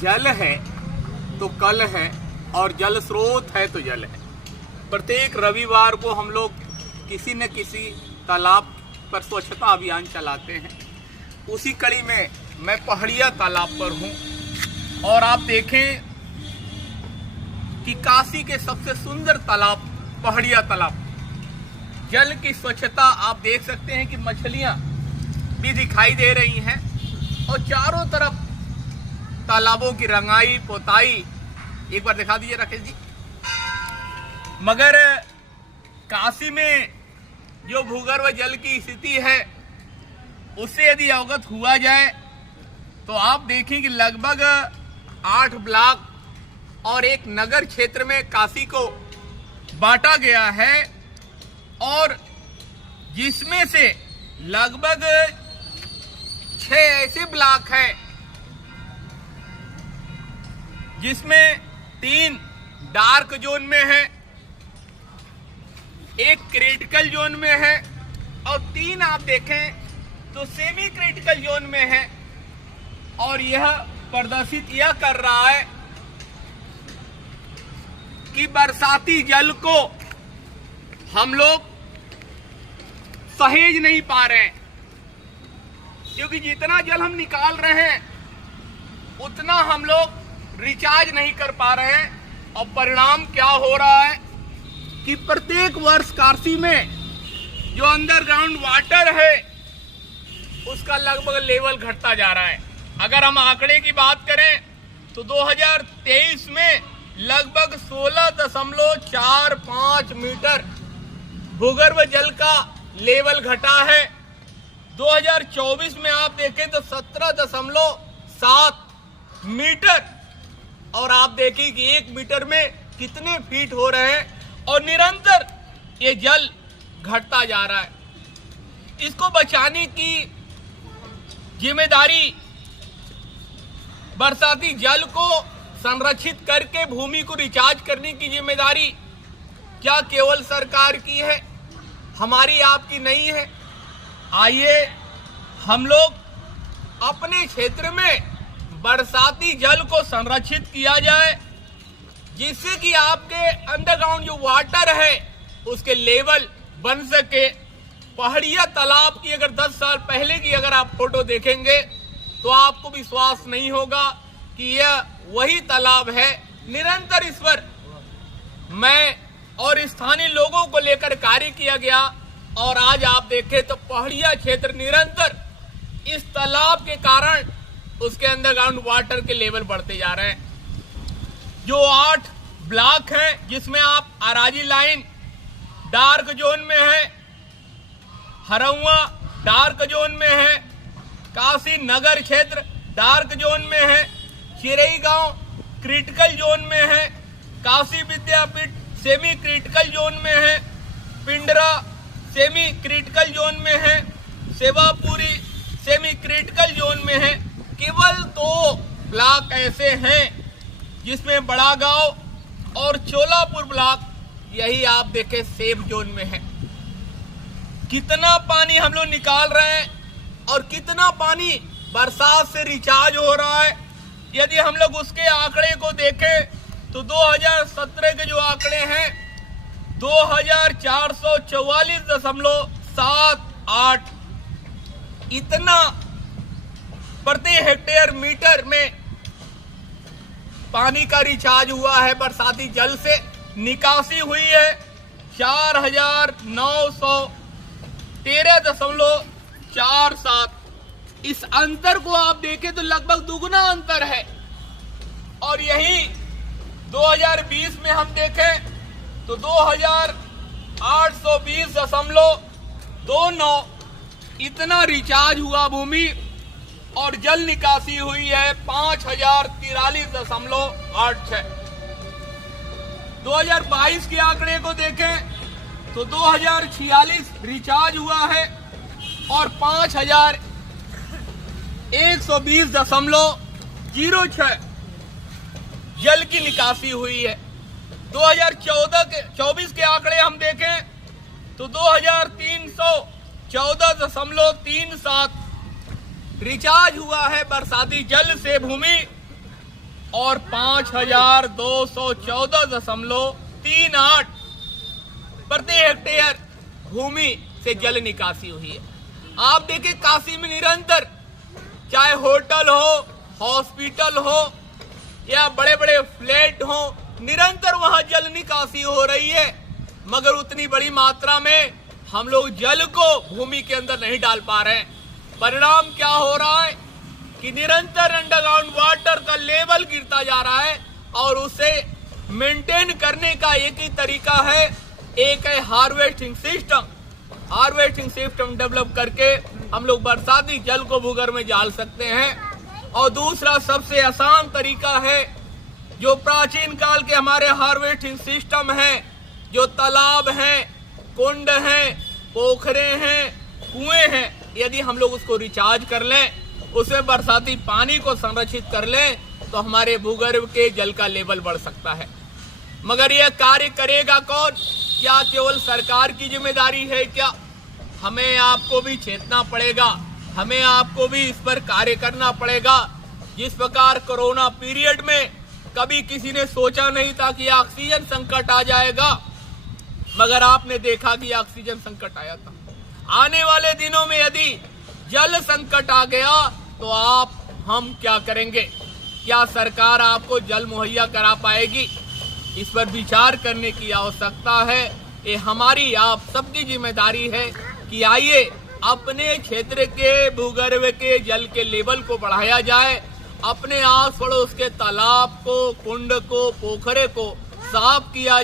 जल है तो कल है और जल स्रोत है तो जल है। प्रत्येक रविवार को हम लोग किसी न किसी तालाब पर स्वच्छता अभियान चलाते हैं। उसी कड़ी में मैं पहाड़िया तालाब पर हूँ और आप देखें कि काशी के सबसे सुंदर तालाब पहाड़िया तालाब, जल की स्वच्छता आप देख सकते हैं कि मछलियाँ भी दिखाई दे रही हैं और चारों तरफ तालाबों की रंगाई पोताई। एक बार दिखा दीजिए राकेश जी। मगर काशी में जो भूगर्भ जल की स्थिति है उससे यदि अवगत हुआ जाए तो आप देखें कि लगभग 8 ब्लॉक और एक नगर क्षेत्र में काशी को बांटा गया है और जिसमें से लगभग 6 ऐसे ब्लॉक हैं जिसमें 3 डार्क जोन में है, एक क्रिटिकल जोन में है और 3 आप देखें तो सेमी क्रिटिकल जोन में है। और यह प्रदर्शित यह कर रहा है कि बरसाती जल को हम लोग सहेज नहीं पा रहे हैं, क्योंकि जितना जल हम निकाल रहे हैं उतना हम लोग रिचार्ज नहीं कर पा रहे हैं। और परिणाम क्या हो रहा है कि प्रत्येक वर्ष काशी में जो अंडरग्राउंड वाटर है उसका लगभग लेवल घटता जा रहा है। अगर हम आंकड़े की बात करें तो 2023 में लगभग 16.45 मीटर भूगर्भ जल का लेवल घटा है। 2024 में आप देखें तो 17.7 मीटर और आप देखें कि 1 मीटर में कितने फीट हो रहे हैं और निरंतर ये जल घटता जा रहा है। इसको बचाने की जिम्मेदारी बरसाती जल को संरक्षित करके भूमि को रिचार्ज करने की जिम्मेदारी क्या केवल सरकार की है, हमारी आपकी नहीं है। आइए हम लोग अपने क्षेत्र में बरसाती जल को संरक्षित किया जाए, जिससे कि आपके अंडरग्राउंड जो वाटर है उसके लेवल बन सके। पहाड़िया तालाब की अगर 10 साल पहले की अगर आप फोटो देखेंगे तो आपको विश्वास नहीं होगा कि यह वही तालाब है। निरंतर इस पर मैं और स्थानीय लोगों को लेकर कार्य किया गया और आज आप देखें तो पहाड़िया क्षेत्र निरंतर इस तालाब के कारण उसके अंडरग्राउंड वाटर के लेवल बढ़ते जा रहे हैं। जो 8 ब्लॉक हैं जिसमें आप अराजी लाइन डार्क जोन में है, हरौआ डार्क जोन में है, काशी नगर क्षेत्र डार्क जोन में है, चिरई गांव क्रिटिकल जोन में है, काशी विद्यापीठ सेमी क्रिटिकल जोन में है, पिंडरा सेमी क्रिटिकल जोन में है, सेवापुरी सेमी क्रिटिकल जोन में है। केवल 2 ब्लॉक ऐसे हैं जिसमें बड़ा गांव और चोलापुर ब्लॉक यही आप देखें सेफ जोन में है। कितना पानी हम लोग निकाल रहे हैं और कितना पानी बरसात से रिचार्ज हो रहा है। यदि हम लोग उसके आंकड़े को देखें तो 2017 के जो आंकड़े हैं 2444.78 इतना प्रति हेक्टेयर मीटर में पानी का रिचार्ज हुआ है। बरसाती जल से निकासी हुई है 4913.47। इस अंतर को आप देखें तो लगभग दुगुना अंतर है। और यही 2020 में हम देखें तो 2820.29 इतना रिचार्ज हुआ भूमि और जल निकासी हुई है 5043.86। 2022 के आंकड़े को देखें तो 2046 रिचार्ज हुआ है और 5120.06 जल की निकासी हुई है। 2024 के आंकड़े हम देखें तो 2314.37 रिचार्ज हुआ है बरसाती जल से भूमि और 5214.38 प्रति हेक्टेयर भूमि से जल निकासी हुई है। आप देखिए काशी में निरंतर चाहे होटल हो, हॉस्पिटल हो या बड़े बड़े फ्लैट हो, निरंतर वहां जल निकासी हो रही है, मगर उतनी बड़ी मात्रा में हम लोग जल को भूमि के अंदर नहीं डाल पा रहे हैं। परिणाम क्या हो रहा है कि निरंतर अंडरग्राउंड वाटर का लेवल गिरता जा रहा है और उसे मेंटेन करने का एक ही तरीका है, एक है harvesting system. Harvesting system develop करके हम लोग बरसाती जल को भूगर्भ में डाल सकते हैं। और दूसरा सबसे आसान तरीका है, जो प्राचीन काल के हमारे हार्वेस्टिंग सिस्टम हैं, जो तालाब हैं, कुंड हैं, पोखरे हैं, कुएं हैं, यदि हम लोग उसको रिचार्ज कर लें, उसमें बरसाती पानी को संरक्षित कर लें, तो हमारे भूगर्भ के जल का लेवल बढ़ सकता है। मगर यह कार्य करेगा कौन? क्या केवल सरकार की जिम्मेदारी है क्या? हमें आपको भी चेतना पड़ेगा, हमें आपको भी इस पर कार्य करना पड़ेगा। जिस प्रकार कोरोना पीरियड में कभी किसी ने सोचा नहीं था कि ऑक्सीजन संकट आ जाएगा, मगर आपने देखा कि ऑक्सीजन संकट आया था। आने वाले दिनों में यदि जल संकट आ गया तो हम क्या करेंगे? क्या सरकार आपको जल मुहैया करा पाएगी? इस पर विचार करने की आवश्यकता है। ये हमारी आप सबकी जिम्मेदारी है कि आइए अपने क्षेत्र के भूगर्भ के जल के लेवल को बढ़ाया जाए, अपने आस पड़ोस के तालाब को, कुंड को, पोखरे को साफ किया जाए।